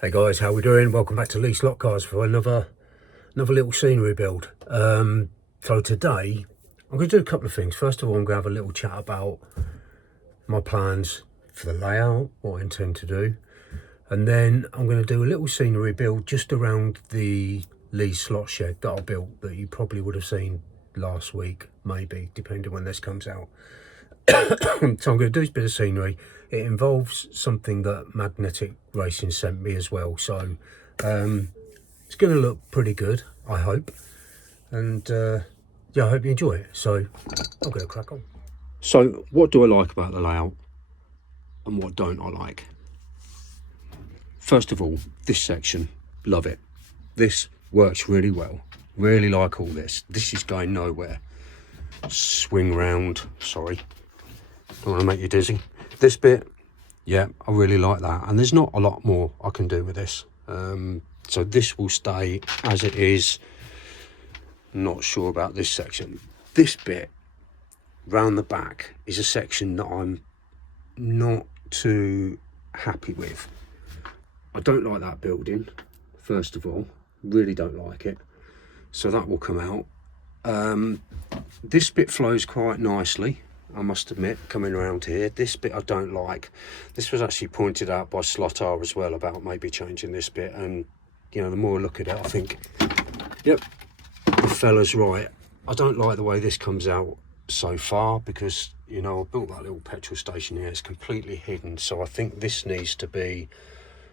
Hey guys, how we doing? Welcome back to Lee Slot Cars for another little scenery build. So today I'm going to do a couple of things. First of all, I'm going to have a little chat about my plans for the layout, what I intend to do, and then I'm going to do a little scenery build just around the Lee slot shed that I built that you probably would have seen last week, maybe, depending when this comes out. So I'm going to do this bit of scenery. It involves something that Magnetic Racing sent me as well, so it's going to look pretty good, I hope. And yeah, I hope you enjoy it. So I'm going to crack on. So what do I like about the layout and what don't I like? First of all, this section, love it. This works really well. Really like all this. This is going nowhere. Swing round, sorry. Don't want to make you dizzy. This bit, yeah, I really like that. And there's not a lot more I can do with this. So this will stay as it is. Not sure about this section. This bit round the back is a section that I'm not too happy with. I don't like that building, first of all. Really don't like it. So that will come out. This bit flows quite nicely, I must admit, coming around here. This bit I don't like. This was actually pointed out by Slot R as well about maybe changing this bit, and you know, the more I look at it, I think, yep, the fella's right. I don't like the way this comes out so far because, you know, I built that little petrol station here. It's completely hidden, so I think this needs to be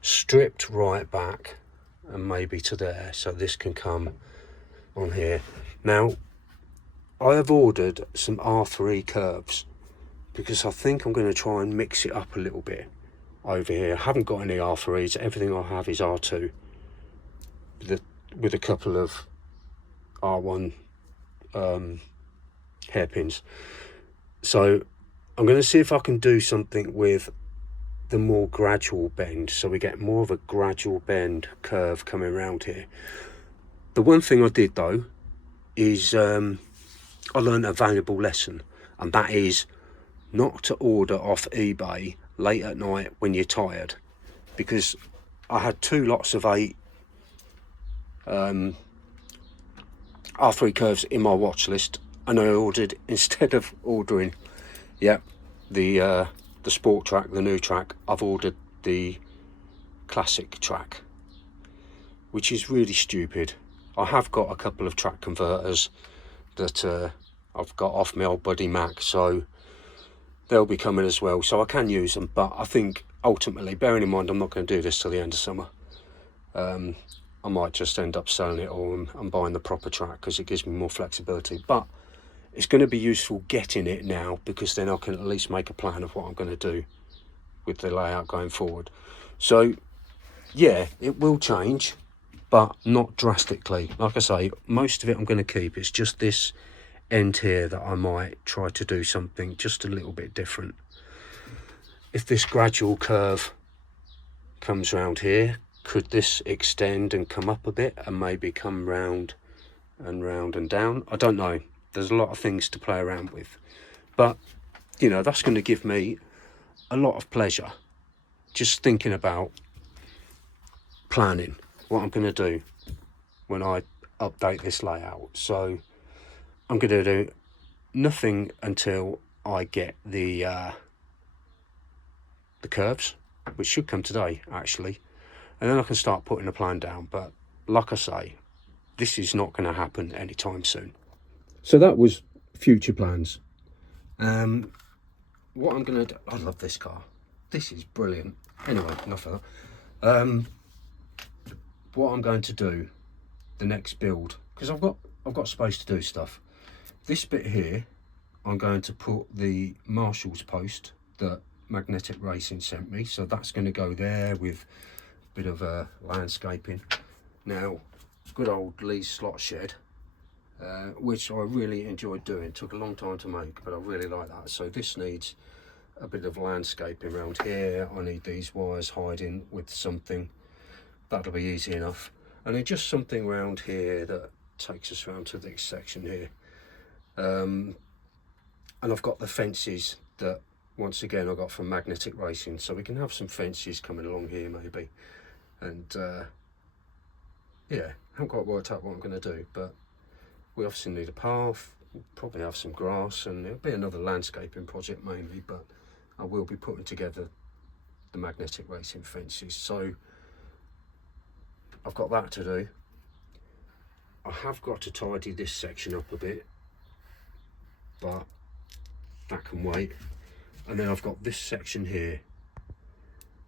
stripped right back and maybe to there, so this can come on here. Now, I have ordered some R3 curves because I think I'm going to try and mix it up a little bit over here. I haven't got any R3s. Everything I have is R2 with a couple of R1 hairpins. So I'm going to see if I can do something with the more gradual bend, so we get more of a gradual bend curve coming around here. The one thing I did though is I learned a valuable lesson, and that is not to order off eBay late at night when you're tired, because I had 2 lots of 8 R3 curves in my watch list, and I ordered, instead of ordering the sport track, the new track, I've ordered the classic track, which is really stupid. I have got a couple of track converters that I've got off my old buddy Mac, so they'll be coming as well, so I can use them. But I think ultimately, bearing in mind I'm not going to do this till the end of summer, I might just end up selling it all and buying the proper track because it gives me more flexibility. But it's going to be useful getting it now, because then I can at least make a plan of what I'm going to do with the layout going forward. So yeah, it will change, but not drastically. Like I say, most of it I'm going to keep. It's just this end here that I might try to do something just a little bit different. If this gradual curve comes round here, could this extend and come up a bit and maybe come round and down? I don't know. There's a lot of things to play around with, but you know, that's going to give me a lot of pleasure just thinking about planning what I'm going to do when I update this layout. So I'm going to do nothing until I get the curves, which should come today actually, and then I can start putting a plan down. But like I say, this is not going to happen anytime soon. So that was future plans. What I'm going to do, I love this car. This is brilliant. Anyway, enough of that. What I'm going to do, the next build, because I've got space to do stuff. This bit here, I'm going to put the Marshall's post that Magnetic Racing sent me. So that's going to go there with a bit of landscaping. Now, good old Lee's slot shed, which I really enjoyed doing. Took a long time to make, but I really like that. So this needs a bit of landscaping around here. I need these wires hiding with something. That'll be easy enough. And then just something around here that takes us around to this section here. And I've got the fences that, once again, I got from Magnetic Racing. So we can have some fences coming along here maybe. and yeah, haven't quite worked out what I'm going to do, but we obviously need a path, probably have some grass, and it'll be another landscaping project mainly, but I will be putting together the magnetic racing fences, so I've got that to do. I have got to tidy this section up a bit, but that can wait. And then I've got this section here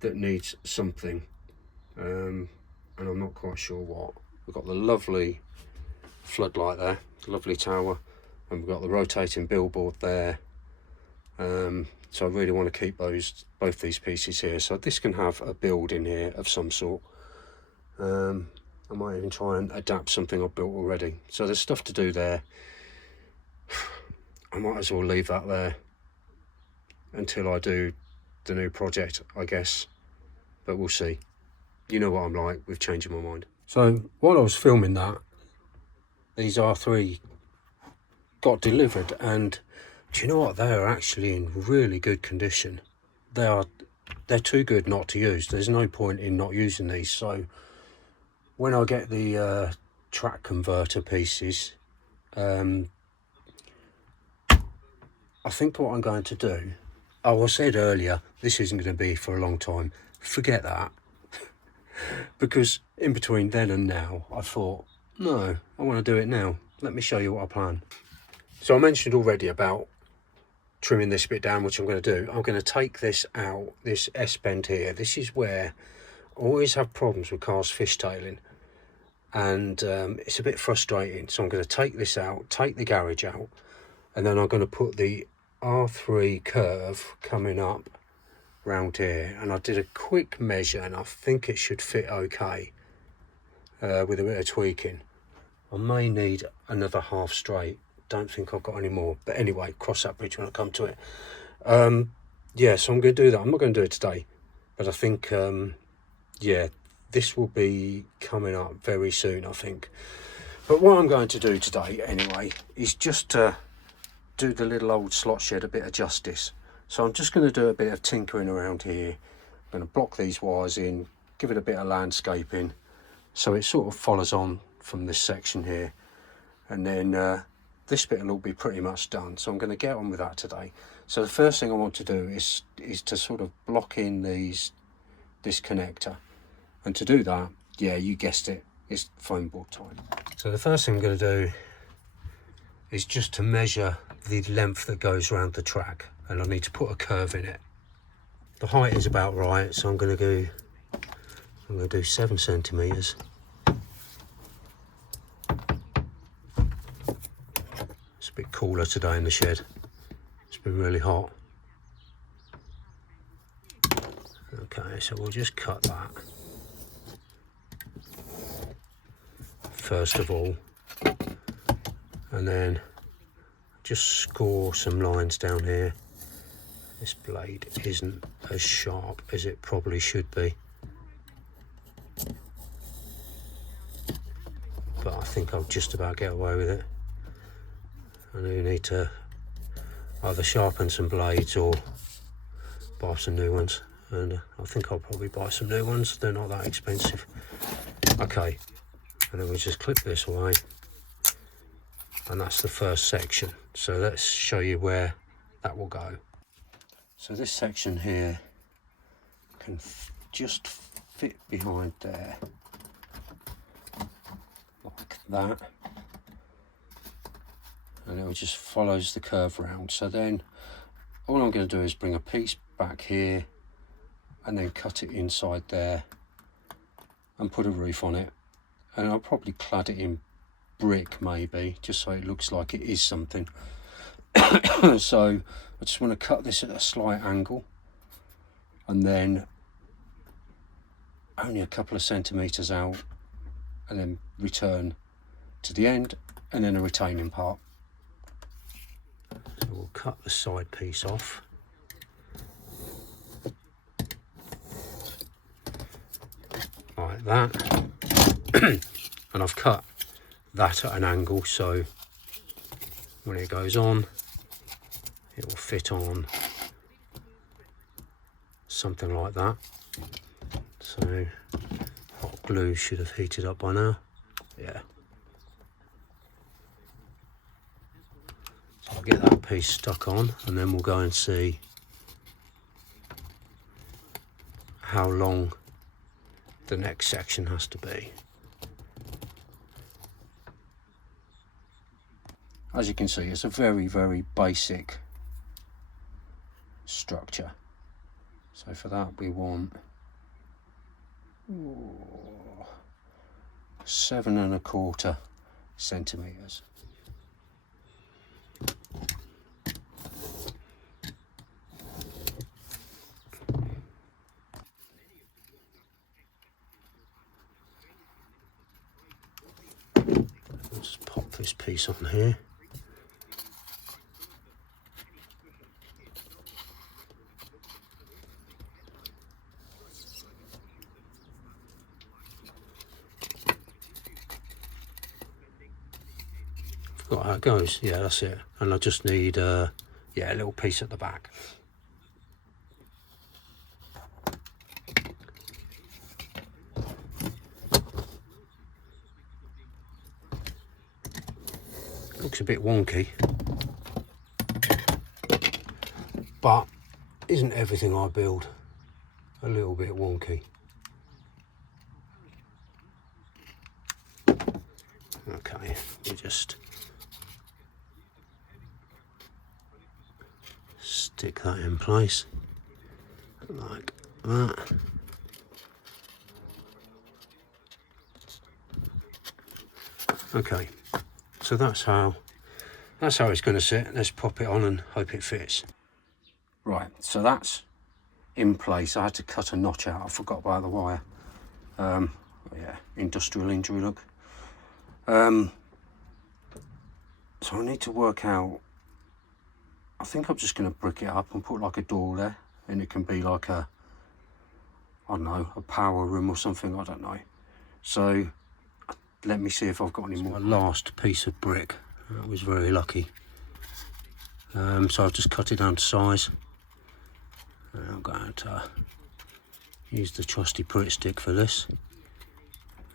that needs something, and I'm not quite sure what. We've got the lovely floodlight there, lovely tower, and we've got the rotating billboard there. So I really want to keep both these pieces here. So this can have a build in here of some sort. I might even try and adapt something I've built already. So there's stuff to do there. I might as well leave that there until I do the new project, I guess. But we'll see. You know what I'm like with changing my mind. So while I was filming that, these R3 got delivered, and do you know what? They are actually in really good condition. They're too good not to use. There's no point in not using these. So when I get the track converter pieces, I think what I'm going to do, I said earlier, this isn't going to be for a long time. Forget that. Because in between then and now, I thought, no, I want to do it now. Let me show you what I plan. So I mentioned already about trimming this bit down, which I'm going to do. I'm going to take this out, this S-bend here. This is where I always have problems with cars fishtailing, and it's a bit frustrating. So I'm going to take this out, take the garage out, and then I'm going to put the R3 curve coming up round here. And I did a quick measure, and I think it should fit okay with a bit of tweaking. I may need another half straight. Don't think I've got any more, but anyway, cross that bridge when I come to it. Yeah, so I'm going to do that. I'm not going to do it today, but I think yeah, this will be coming up very soon, I think. But what I'm going to do today anyway is just to do the little old slot shed a bit of justice. So I'm just going to do a bit of tinkering around here. I'm going to block these wires in, give it a bit of landscaping, so it sort of follows on from this section here, and then this bit will all be pretty much done. So I'm going to get on with that today. So the first thing I want to do is to sort of block in this connector, and to do that, yeah, you guessed it, it's foam board time. So the first thing I'm going to do is just to measure the length that goes around the track, and I need to put a curve in it. The height is about right, so I'm going to do 7 centimeters. It's a bit cooler today in the shed. It's been really hot. Okay, so we'll just cut that first of all, and then just score some lines down here. This blade isn't as sharp as it probably should be, but I think I'll just about get away with it. I do need to either sharpen some blades or buy some new ones, and I think I'll probably buy some new ones. They're not that expensive. Okay, and then we'll just clip this away, and that's the first section. So let's show you where that will go. So this section here can just fit behind there, like that, and it just follows the curve round. So then all I'm going to do is bring a piece back here and then cut it inside there and put a roof on it, and I'll probably clad it in brick maybe, just so it looks like it is something. So I just want to cut this at a slight angle, and then only a couple of centimeters out, and then return to the end, and then a retaining part. So we'll cut the side piece off. Like that. And I've cut that at an angle, so when it goes on, it will fit on something like that. So glue should have heated up by now. Yeah. So I'll get that piece stuck on and then we'll go and see how long the next section has to be. As you can see, it's a very, very basic structure. So for that we want 7¼ centimetres. Let's pop this piece on here. Forgot how it goes. Yeah, that's it. And I just need yeah, a little piece at the back. Looks a bit wonky, but isn't everything I build a little bit wonky? Okay, we just stick that in place like that. Okay, so that's how it's going to sit. Let's pop it on and hope it fits. Right, so that's in place. I had to cut a notch out. I forgot about the wire. Yeah, industrial injury look. So I need to work out. I think I'm just going to brick it up and put like a door there, and it can be like a, I don't know, a power room or something. I don't know. So let me see if I've got any more. My last piece of brick. That was very lucky. So I've just cut it down to size. And I'm going to use the trusty Pritt stick for this.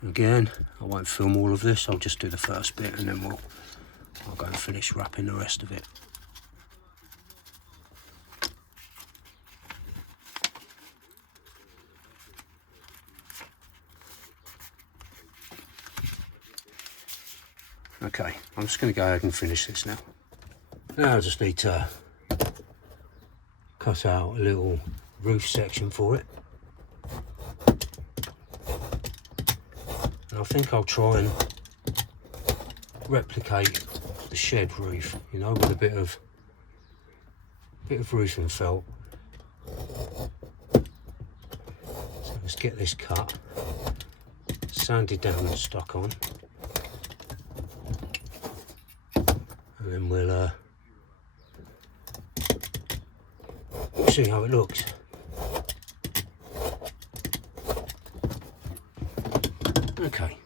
Again, I won't film all of this. I'll just do the first bit and then I'll go and finish wrapping the rest of it. Okay, I'm just going to go ahead and finish this now. Now I just need to cut out a little roof section for it. And I think I'll try and replicate the shed roof, you know, with a bit of roofing felt. So let's get this cut, sanded down and stuck on. And then we'll see how it looks. Okay,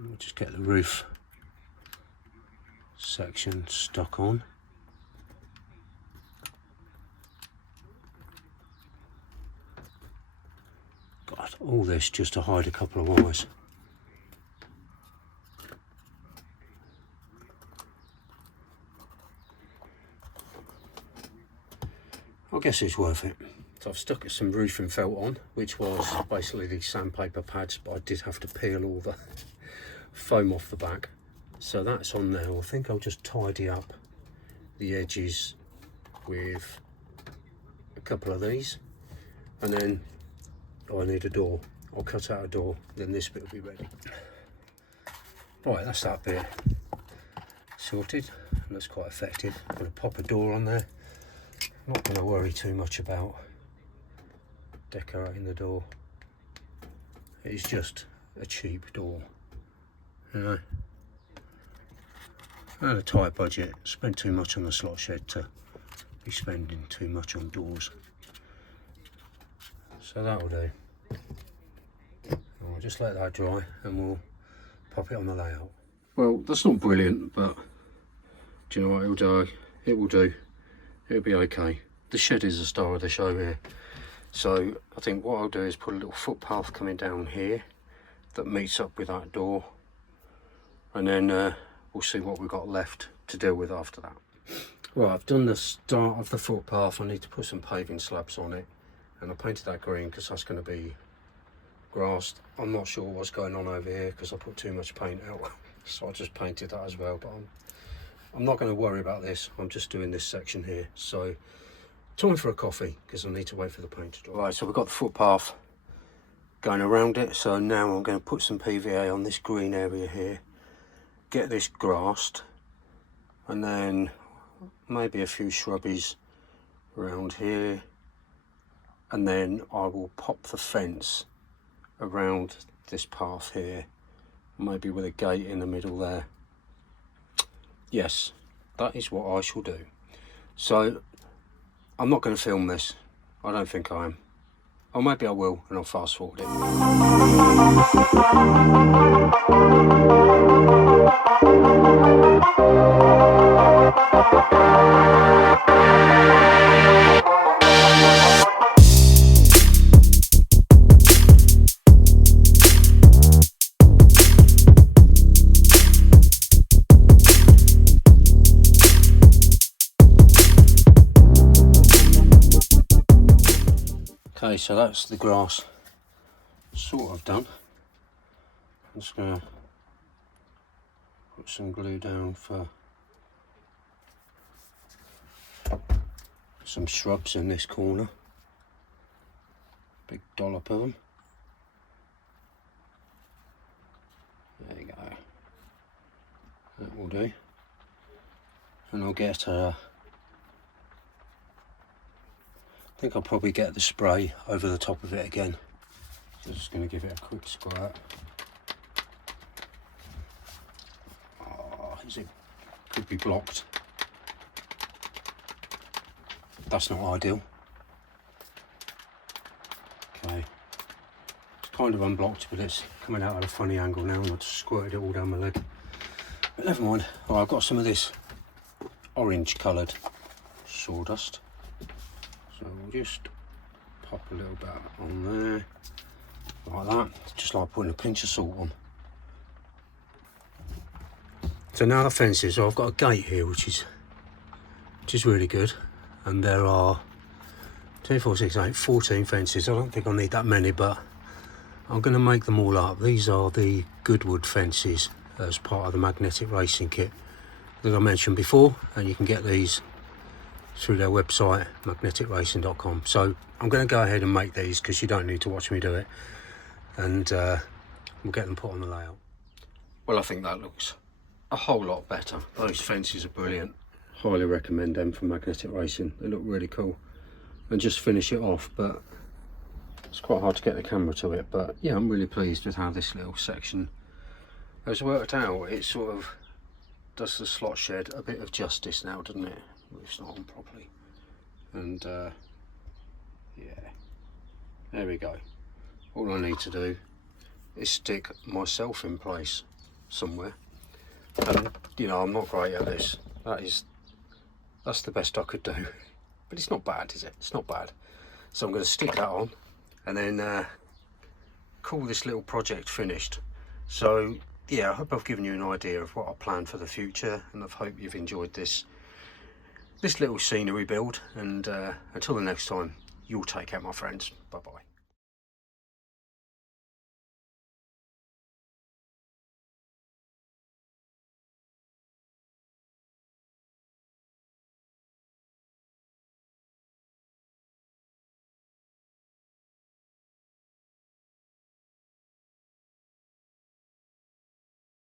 we'll just get the roof section stuck on. God, all this just to hide a couple of wires. I guess it's worth it. So I've stuck some roofing felt on, which was basically these sandpaper pads, but I did have to peel all the foam off the back. So that's on there. I think I'll just tidy up the edges with a couple of these, and then I need a door. I'll cut out a door, then this bit will be ready. Right, that's that bit sorted. Looks quite effective. I'm going to pop a door on there. Not going to worry too much about decorating the door. It's just a cheap door, you know. I had a tight budget, spent too much on the slot shed to be spending too much on doors. So that'll do. I'll just let that dry and we'll pop it on the layout. Well, that's not brilliant, but do you know what, it'll do. It will do. It'll be okay. The shed is the star of the show here. So I think what I'll do is put a little footpath coming down here that meets up with that door, and then we'll see what we've got left to deal with after that. Right, I've done the start of the footpath. I need to put some paving slabs on it, and I painted that green because that's going to be grassed. I'm not sure what's going on over here because I put too much paint out, so I just painted that as well, but I'm not going to worry about this. I'm just doing this section here. So time for a coffee because I need to wait for the paint to dry. Right, so we've got the footpath going around it, so now I'm going to put some PVA on this green area here, get this grassed, and then maybe a few shrubbies around here, and then I will pop the fence around this path here, maybe with a gate in the middle there. Yes, that is what I shall do. So I'm not going to film this. I don't think I am. Or maybe I will, and I'll fast forward it. Okay, so that's the grass sort of done. I'm just going to put some glue down for some shrubs in this corner. Big dollop of them. There you go. That will do. And I'll get I think I'll probably get the spray over the top of it again. So just going to give it a quick squirt. Oh, it could be blocked. That's not ideal. Okay, it's kind of unblocked, but it's coming out at a funny angle now, and I just squirted it all down my leg. But never mind. Oh, I've got some of this orange coloured sawdust. So we'll just pop a little bit on there, like that, just like putting a pinch of salt on. So now the fences, so I've got a gate here which is really good, and there are 2, 4, 6, 8, 14 fences. I don't think I'll need that many, but I'm going to make them all up. These are the Goodwood fences as part of the magnetic racing kit that I mentioned before, and you can get these through their website, magneticracing.com. So I'm going to go ahead and make these because you don't need to watch me do it, and we'll get them put on the layout. Well, I think that looks a whole lot better. Those fences are brilliant. Highly recommend them from Magnetic Racing. They look really cool. And just finish it off, but it's quite hard to get the camera to it. But yeah, I'm really pleased with how this little section has worked out. It sort of does the slot shed a bit of justice now, doesn't it? It's not on properly, and yeah, there we go. All I need to do is stick myself in place somewhere, and you know, I'm not great at this. That's the best I could do, but it's not bad, is it? It's not bad. So I'm going to stick that on and then call this little project finished. So yeah, I hope I've given you an idea of what I plan for the future, and I hope you've enjoyed this little scenery build, and until the next time, you'll take care, my friends. Bye bye.